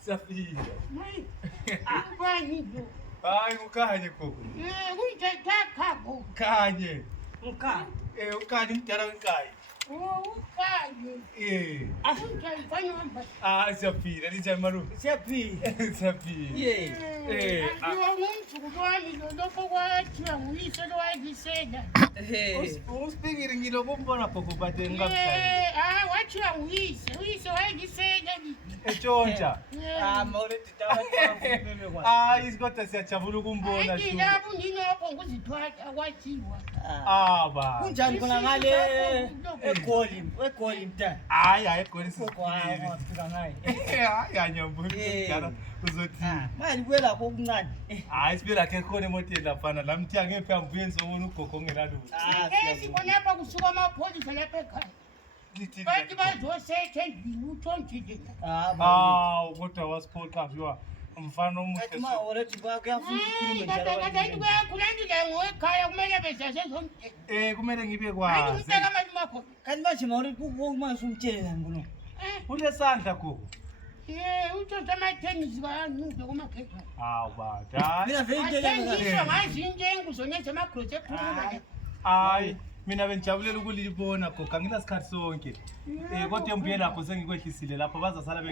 Safira. Mãe, acompanhe. Ai, ukanye gogo. Unitaka bo. Kanye. Mka. Ukanye mdala wenkayi. Ukanye. Unitaka mamba. Safira, lijamaru. Safira. Safira. Ndio umuntu kwani ndoko kwathi nguyise lowagisela. Uspikiri ngilo kumbona phoko bate ngapha. Wathi nguyise wagisela. Etshontsha. Mawulethi tawa Isikota siyajabula ukumbona Hayi lapho nginokho ngizithwala akwathiwa. Ba. kunjani khona ngale egoli mntana. Hayi egoli Ngifika ngaye. Hayi anyambona njalo uzothi. Manje kwelapho okuncane. Sibira ke khona emotweni laphana la mthi angephi ambuye ngizobona ugogo ongelalutho. Sibonapha kusuka amapholisa lapha ekhaya. Lithini? Bathi bazosethe endlini uthonjile. Kodwa wasiphoqa nje umfana omuhle. Athi mawulethi kuyafuna ukukhuluma Kade njalo. kuyakhulendile ngoekhaya kumele bezaze zonke. Kumele ngibe Hayi kwazi. umntaka amali makho. Kanti manje mawulethi kumase umtshela ngono. Unesandla gogo. Uthonta amathengisi bayancube kumakhekha. Bada. Mina vele Athengiswa ngazinto enguzonyenza amagrosi ephumula. Hayi mina bengijabulela ukulibona gogo anginasikhathi sonke. Kodwa embuye lakho sengikwehlisile lapho bazasala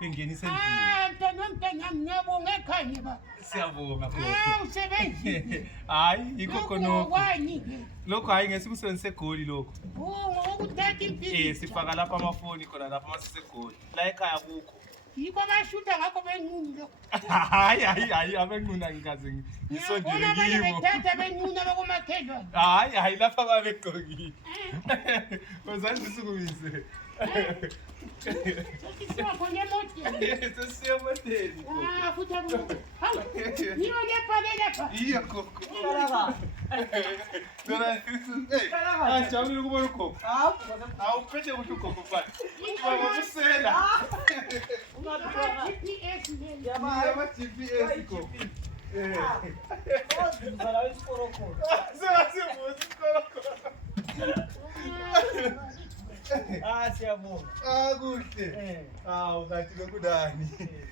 bengenisa endlini. Mntanyami ngiyabonga ekhaya ba. Siyabonga gogo. Usebenzile. Hayi yikho khonokho. Kwani-ke. Lokho hayi ngesikusebenzise egoli lokho. Ngokuthatha impilo. Sifaka lapha amafoni khona lapha masisegoli. La ekhaya kukho. Yikho bashuta ngakho benquni lokho. Hayi abenquna ngikaze ngisondele Bona abanye kibo. bethatha benquna bakomakhelwane. Hayi lapha babegqokile. Uzange sisukumise. Sesiwa khona emotweni. Sesiyemoteni. Futhi abulo. Hawu. Yiyo lepha lepha. Iya gogo. Kalaka. Ajabule ukubona ugogo. Awuphethe kuhle ugogo mfana. Babusela. GPS le. Ama GPS gogo. Uzala isikorokoro. Siyabona Siyabonga. kuhle. Kanti bekudani?